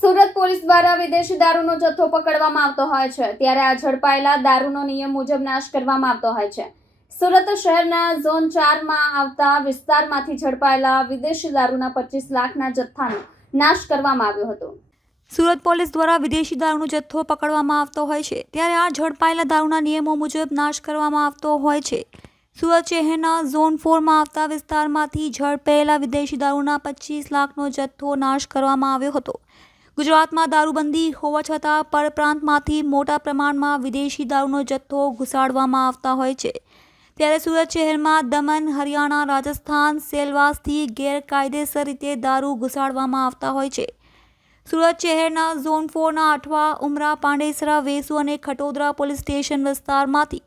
Surat police દ્વારા વિદેશી દારૂનો જથ્થો પકડવામાં આવતો હોય છે, ત્યારે આ ઝડપાયેલા દારૂનો નિયમ મુજબ નાશ કરવામાં આવતો હોય છે। સુરત શહેરના ઝોન 4 માં આવતા વિસ્તારમાંથી ઝડપાયેલા વિદેશી દારૂના 25 લાખના જથ્થાનો નાશ કરવામાં આવ્યો હતો। સુરત પોલીસ દ્વારા વિદેશી દારૂનો જથ્થો પકડવામાં આવતો હોય છે, ત્યારે આ ઝડપાયેલા દારૂના નિયમો મુજબ નાશ કરવામાં આવતો હોય છે। સુરત શહેરના ઝોન 4 માં આવતા વિસ્તારમાંથી ઝડપાયેલા વિદેશી દારૂના 25 લાખનો જથ્થો નાશ કરવામાં આવ્યો હતો। ગુજરાતમાં દારૂબંધી હોવા છતાં પરપ્રાંતમાંથી મોટા પ્રમાણમાં વિદેશી દારૂનો જથ્થો ઘુસાડવામાં આવતા હોય છે, ત્યારે સુરત શહેરમાં દમણ, હરિયાણા, રાજસ્થાન, સેલવાસથી ગેરકાયદેસર રીતે દારૂ ઘુસાડવામાં આવતા હોય છે। સુરત શહેરના ઝોન 4ના અઠવા, ઉમરા, પાંડેસરા, વેસુ અને ખટોદરા પોલીસ સ્ટેશન વિસ્તારમાંથી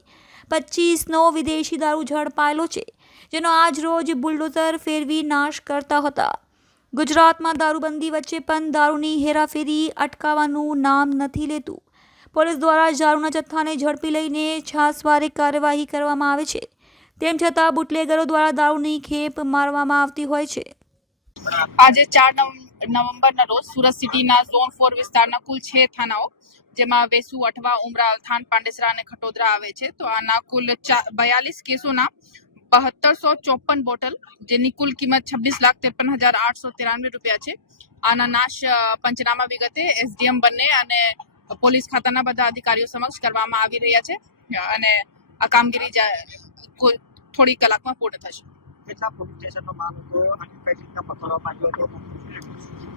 25નો વિદેશી દારૂ ઝડપાયેલો છે, જેનો આજ રોજ બુલડોઝર ફેરવી નાશ કરતા હતા। ગુજરાતમાં દારૂબંધી વચ્ચે પણ દારૂની હેરાફેરી અટકાવવાનું નામ નથી લેતું। પોલીસ દ્વારા દારૂના જથ્થાને ઝડપી લઈને છાસવારે કાર્યવાહી કરવામાં આવે છે, તેમ છતાં બુટલેગરો દ્વારા દારૂની ખેપ મારવામાં આવતી હોય છે। આજે 4 નવેમ્બરના રોજ સુરત સિટીના ઝોન 4 વિસ્તારના કુલ 6 થાનાઓ, જેમાં વેસુ, અઠવા, ઉમરા, અલથાણ, પાંડેસરા અને ખટોદરા આવે છે, તો આના કુલ 42 કેસોના 7254 બોટલ, જેની કુલ કિંમત 26,53,893 રૂપિયા છે। આના નાશ પંચનામા વિગતે એસડીએમ બંને અને પોલીસ ખાતાના બધા અધિકારીઓ સમક્ષ કરવામાં આવી રહ્યા છે, અને આ કામગીરી થોડી કલાકમાં પૂર્ણ થશે। કેટલા પોલીસ સ્ટેશનનો માલ હતો અને કઈ રીતના પકડવામાં આવ્યો હતો?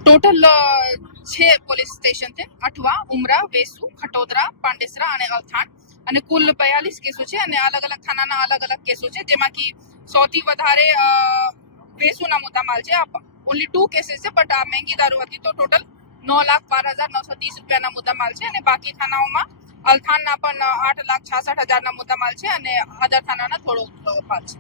ટોટલ 6 પોલીસ સ્ટેશન છે, અઠવા, ઉમરા, વેસુ, ખટોદરા, પાંડેસરા અને અલથાણ, અને કુલ 42 કેસો છે, અને અલગ અલગ થાનાના અલગ અલગ કેસો છે, જેમાંથી સૌથી વધારે વેસુના મુદ્દામાલ છે। ઓનલી 2 કેસીસ છે, બટ આ મહેંગી દારૂ હતી, તો ટોટલ 9,12,930 રૂપિયાના મુદ્દામાલ છે, અને બાકી થાનાઓમાં અલથાણના પણ 8,66,000ના મુદ્દામાલ છે, અને અધર થાનાના થોડો ભાગ છે।